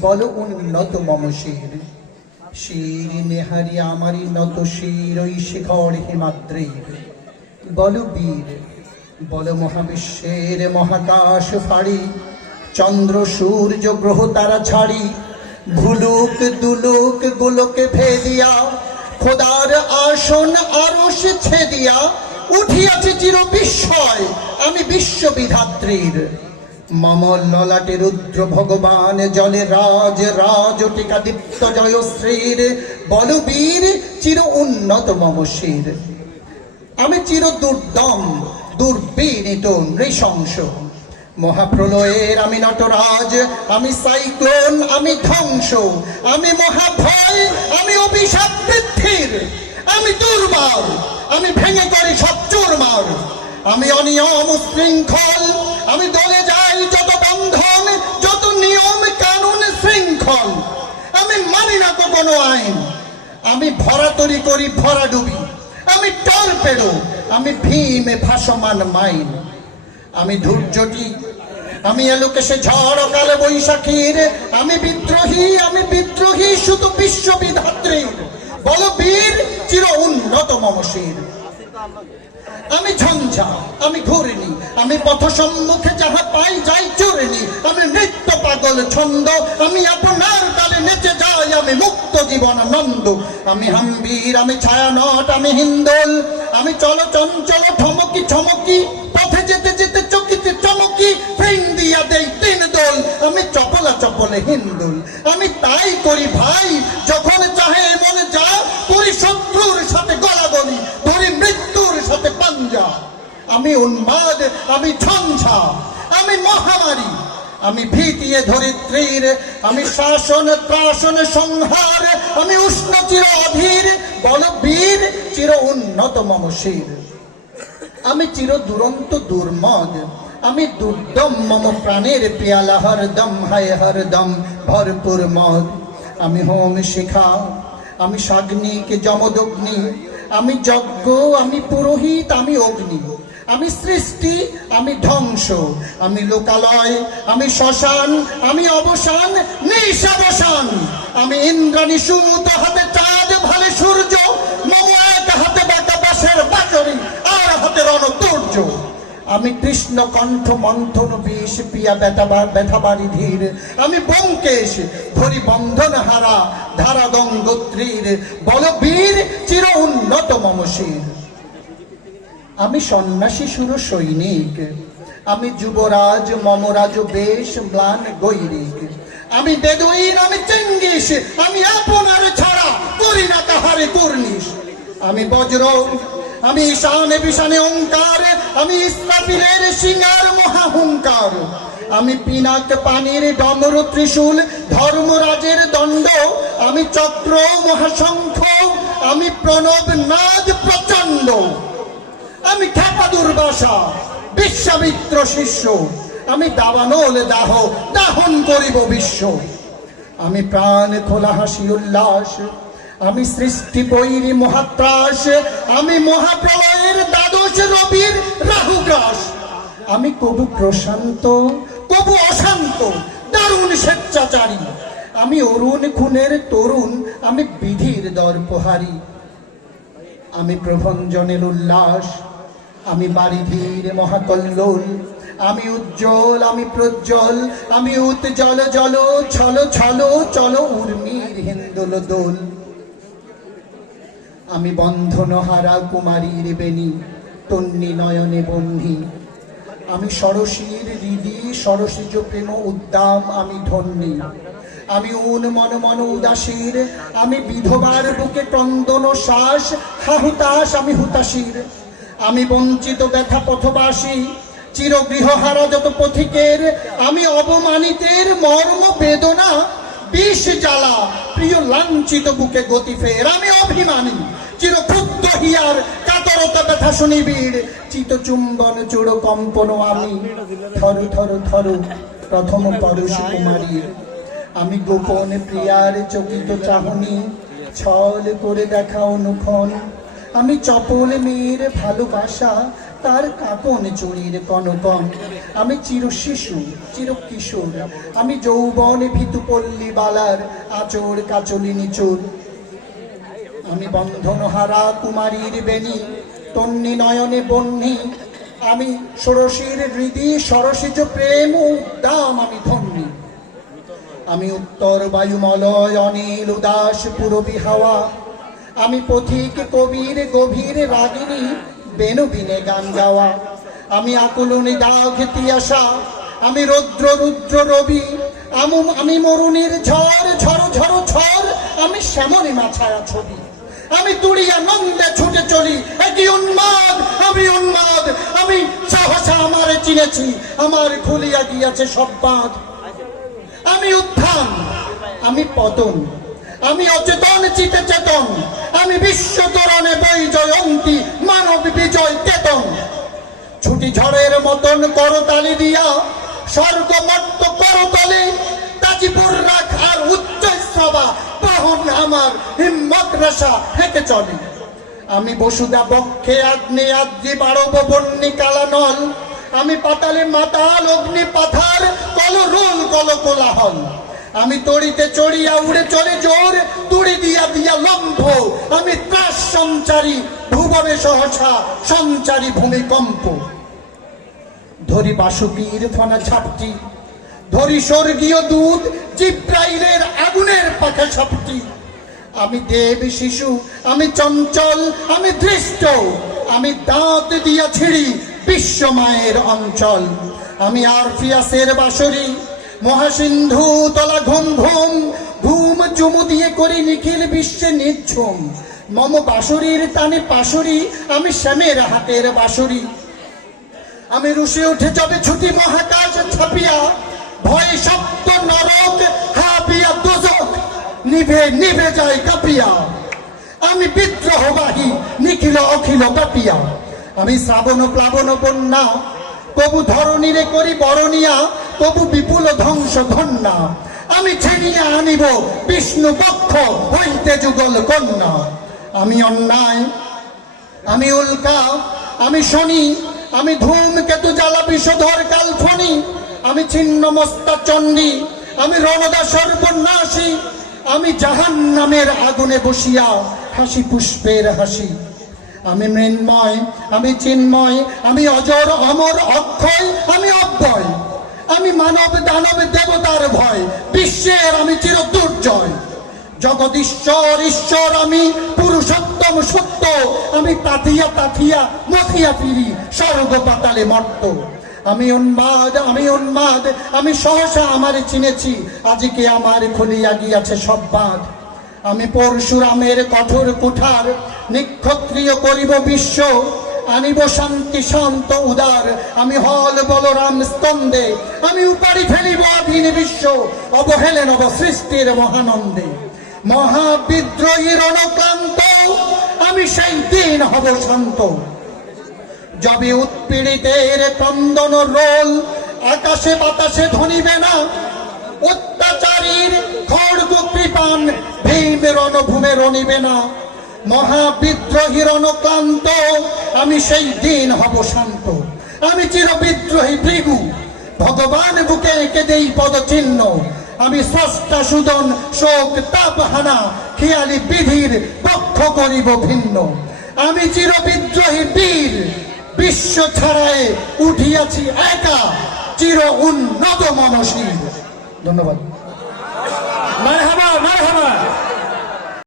বল উন্নত মম শির। শির নেহারি আমারি নত শির, ওই শিখর হিমাদ্রির। বল বীর, বল মহাবিশ্বের মহাকাশ ফাড়ি। চন্দ্র, সূর্য, গ্রহ, তারা ছাড়ি। ভুলুক দুলুক, গুলোকে ভেদিয়া। খোদার আসন আরশ ছেদিয়া। উঠিয়াছে চির বিস্ময় আমি বিশ্ববিধাত্রীর। মম ললাটে রুদ্র ভগবান জলে রাজ রাজ টিকা দীপ্ত জয়শ্রীর বলবীর চির উন্নত মম শির। আমি চির দুর্দম দুর্বিনীত নৃশংস। মহাপ্রলয়ের আমি নটরাজ, আমি সাইক্লোন, আমি ধ্বংস। আমি মহাভয়, আমি অভিশাপ বৃদ্ধির। আমি দুর্বার, আমি ভেঙে করি সব চোরমার। আমি অনিয়ম শৃঙ্খল আমি দলে যাই যত বন্ধন, যত নিয়ম, কানুন, শৃঙ্খল। আমি মানি না তো কোনো আইন। আমি ভরাতরি করি, ভরা ডুবি। আমি টর্পেডো আমি ভীমে ভাসমান মাইন। আমি ধৈর্যটি আমি এলোকেশে ঝড় কালে বৈশাখীর। আমি বিদ্রোহী আমি বিদ্রোহী, শুধু বিশ্ববিধাত্রীর বল বীর, চির উন্নত মমশীর। আমি ঝঞ্ঝা, আমি ঘুরিনি আমি পথ সম্মুখে যাহা পাই যাই চুরিনি। আমি নৃত্য পাগল ছন্দ। আমি আপনার তালে নেচে যাই, আমি মুক্ত জীবন আনন্দ আমি হাম্বীর আমি ছায়ানট, আমি হিন্দোল। আমি চলো চঞ্চল, ঠমকি ঠমকি। পথে যেতে যেতে চকিতে চমকি, ফিং দিয়া দেই তিন দোল। আমি চপলা চপলে হিন্দুল। আমি তাই করি ভাই আমি উন্মাদ, আমি ঝঞ্ঝা আমি মহামারী, আমি ভীতিয়ে ধরিত্রীর, আমি শাসন, ত্রাসন সংহার, আমি উষ্ণ চির অধীর বল বীর চির উন্নত মম শির। আমি চির দুরন্ত দুর্মদ, আমি দুর্দম মম প্রাণের পিয়ালা, হরদম হায় হরদম ভরপুর মদ। আমি হোম শিখা, আমি সাগ্নিক যমদগ্নি, আমি যজ্ঞ, আমি পুরোহিত, আমি অগ্নি। আমি সৃষ্টি, আমি ধ্বংস, আমি লোকালয়, আমি শ্মশান, আমি অবসান নিশাবসান আমি ইন্দ্রাণী সুত হাতে চাঁদ ভালে সূর্য হাতে বাঁকা বাসের বাঁশরি আর হাতে রণতুর্য আমি কৃষ্ণ কণ্ঠ, মন্থন, বিষ, পিয়া, ব্যথা ব্যথা বাড়ি ধীর আমি ব্যোমকেশ ধরি বন্ধন হারা ধারা গঙ্গোত্রীর বলবীর, চির উন্নত মমশীর। আমি সন্ন্যাসী সুর সৈনিক। আমি যুবরাজ, মমরাজ, বেশ, ম্লান, গৈরিক। আমি বেদুইন, আমি চেঙ্গিস, আমি আপনার ছাড়া করি না তাহারে কুর্নিশ। আমি বজ্র, আমি ঈশানে বিশানে ওঙ্কার আমি ইসরাফিলের সিঙ্গার মহাহুঙ্কার। আমি পিনাক পানির ডমর ত্রিশূল, ধর্মরাজের দণ্ড। আমি চক্র, মহাশঙ্খ, আমি প্রণব, নাদ প্রচণ্ড। আমি খ্যাপা দুর্বাসা বিশ্বামিত্র শিষ্য। আমি দাবানল দাহ, দাহন করিব বিশ্ব। আমি প্রাণ খোলা হাসি উল্লাস, আমি সৃষ্টি বৈরী মহাত্রাস, আমি মহাপ্রলয়ের দ্বাদশ রবির রাহুগ্রাস। আমি কবু প্রশান্ত, কবু অশান্ত, দারুণ স্বেচ্ছাচারী। আমি অরুণ খুনের তরুণ, আমি বিধির দর্পহারী। আমি প্রভঞ্জনের উল্লাস আমি বাড়ি বাড়িধীর মহাকল্লোল, আমি উজ্জ্বল, আমি প্রজ্জ্বল, আমি উজ্জ্বল জল, ছল ছল, চল উর্মির হিন্দোল দোল। আমি বন্ধন হারা কুমারীর বেনি তন্নি নয়নে বন্ধি। আমি সরসীর হৃদি, সরসীজ প্রেম উদ্দাম, আমি ধন্যী। আমি উন মন মন উদাসীর, আমি বিধবার বুকে ক্রন্দন শ্বাস হাহুতাস আমি হুতাশীর। আমি বঞ্চিত ব্যথা পথবাসী চির গৃহহারা যত পথিকের, আমি অবমানিতের মর্ম বেদনা বিষ জ্বালা, প্রিয় লাঞ্ছিত বুকে গতি ফের, আমি অভিমানী চির ক্ষুদ্র হিয়ার কাতরতা ব্যথা শুনিবীর চিত চুম্বন চূড় কম্পন আমি, থরু থরু থরু প্রথম পরশ কুমারীর আমি গোপন প্রিয়ার চকিত চাহনি, ছল করে দেখা অনুক্ষণ আমি চপল মেয়ের ভালোবাসা, তার কাকন চুরির কনকন। আমি চির শিশু চির কিশোর আমি যৌবন ভীতু পল্লী বালার আচর কাচলি নিচুর। আমি বন্ধন হারা কুমারীর বেনি তন্নি নয়নে বন্যি আমি ষোড়শীর হৃদি সরসিজ প্রেম উদ্দাম আমি ধন্যী। আমি উত্তর বায়ুমলয়, অনিল উদাস, পুরবী হাওয়া। আমি পথিক কবির গভীর রাগিনী বেনুবিনে গান গাওয়া। আমি আকুলনি দাগ তিয়াসা, আমি রৌদ্র রুদ্র রবি, আমু আমি মরুণীর ঝড় ঝড় ঝড় ঝড়, আমি শ্যামলী মাছায়া ছবি। আমি তুড়িয়া নন্দে ছুটে চলি, একই উন্মাদ, আমি উন্মাদ, আমি সাহসা আমারে চিনেছি, আমার খুলিয়া গিয়াছে সব বাঁধ। আমি উত্থান, আমি পতন, আমি অচেতন, চিতে চেতন আমি বিশ্ব তরণে বই জয়ন্তী, মানব বিজয় চেতন ছুটি ঝড়ের মতন করতালি দিয়া স্বর্গ মত্ত করতলে তাজিপুর রাখার উচ্চ সভা, বহন আমার হিম্মত রেশা হেঁটে চলে। আমি বসুদা বক্ষে আগ্নে আগ্নি বাড়ব বন্যি কালানল, আমি পাতালে মাতাল অগ্নি পাথার কল রোল কল কোলাহল আমি তড়িতে চড়িয়া উড়ে চলে জোর তুড়ি দিয়া দিয়া লম্ভ। আমি ত্রাস সঞ্চারী, ভুবনে সহসা সঞ্চারী ভূমিকম্প। ধরি বাসুকীর ফনা ছাপটি ধরি স্বর্গীয় দুধ জিব্রাইলের আগুনের পাখা ছাপটি। আমি দেব শিশু, আমি চঞ্চল, আমি ধৃষ্ট, আমি দাঁত দিয়া ছিড়ি বিশ্ব মায়ের অঞ্চল। আমি আরফিয়াসের বাসরি মহাসিন্ধু তলা ঘুম ঘুম ঘুম চুমু দিয়ে করি নিখিল বিশ্বে নিঝুম মম বাসুরির টানে পাশরি, আমি শ্যামের হাতের বাসুরি আমি রুশে উঠে যাবে ছুটি মহাকাশ ছাপিয়া, ভয় সপ্ত নরক হাপিয়া দোজক, নিভে নিভে যায় কাপিয়া। আমি বিদ্রোহবাহী, নিখিল অখিল কাপিয়া আমি শ্রাবণ প্লাবন বন্যা, তবু ধরণীরে করি বরণিয়া তবু বিপুল ধ্বংস ধন্যা আমি ছিনিয়া আনিব বিষ্ণু পক্ষ হইতে যুগল কন্যা। আমি অন্যায়, আমি উল্কা, আমি শনি, আমি ধূমকেতু জ্বালা বিষধর কালফনি আমি ছিন্ন মস্তা চণ্ডী, আমি রণদা সর্বনাশী, আমি জাহান নামের আগুনে বসিয়া হাসি পুষ্পের হাসি। আমি মৃন্ময়, আমি চিন্ময়, আমি অজর, অমর, অক্ষয়, আমি অব্যয়। আমি মানব দানব দেবতার ভয়, বিশ্বের আমি চির দুর্জয় জগৎ ঈশ্বর ঈশ্বর আমি, পুরুষোত্তম সত্য, আমি তাথিয়া তাথিয়া মথিয়া ফিরি, স্বর্গ পাতালে মর্ত আমি উন্মাদ আমি উন্মাদ, আমি সহসা আমারে চিনেছি, আজকে আমার খুলিয়া গিয়াছে সব বাঁধ। আমি পরশুরামের কঠোর কুঠার, নিক্ষত্রিয় করিব বিশ্ব আনিব শান্তি, শান্ত, উদার। আমি হল বলরাম স্তন্দে আমি উপারি ফেলিব অধীন বিশ্ব, অবহেলে নব সৃষ্টির মহানন্দে। মহাবিদ্রোহী রণক্লান্ত আমি সেই দিন হব শান্ত। যবে উৎপীড়িতের ক্রন্দন রোল, আকাশে বাতাসে ধনিবে না। অত্যাচারীর খড়গ কৃপান ভীম রণভূমে রণিবে না। মহাবিদ্রোহী রণক্লান্ত আমি সেই দিন হব শান্ত। আমি চির বিদ্রোহী ভৃগু। ভগবান বুকে এঁকে দেই পদচিহ্ন। আমি স্রষ্টা সুদন, শোক, তাপ, হানা, খেয়ালি বিধির পক্ষ করিব ভিন্ন। আমি চির বিদ্রোহী বীর। বিশ্ব ছাড়ায় উঠিয়াছি একা। চির উন্নত মনশীল। ধন্যবাদ। মারহাবা মারহাবা।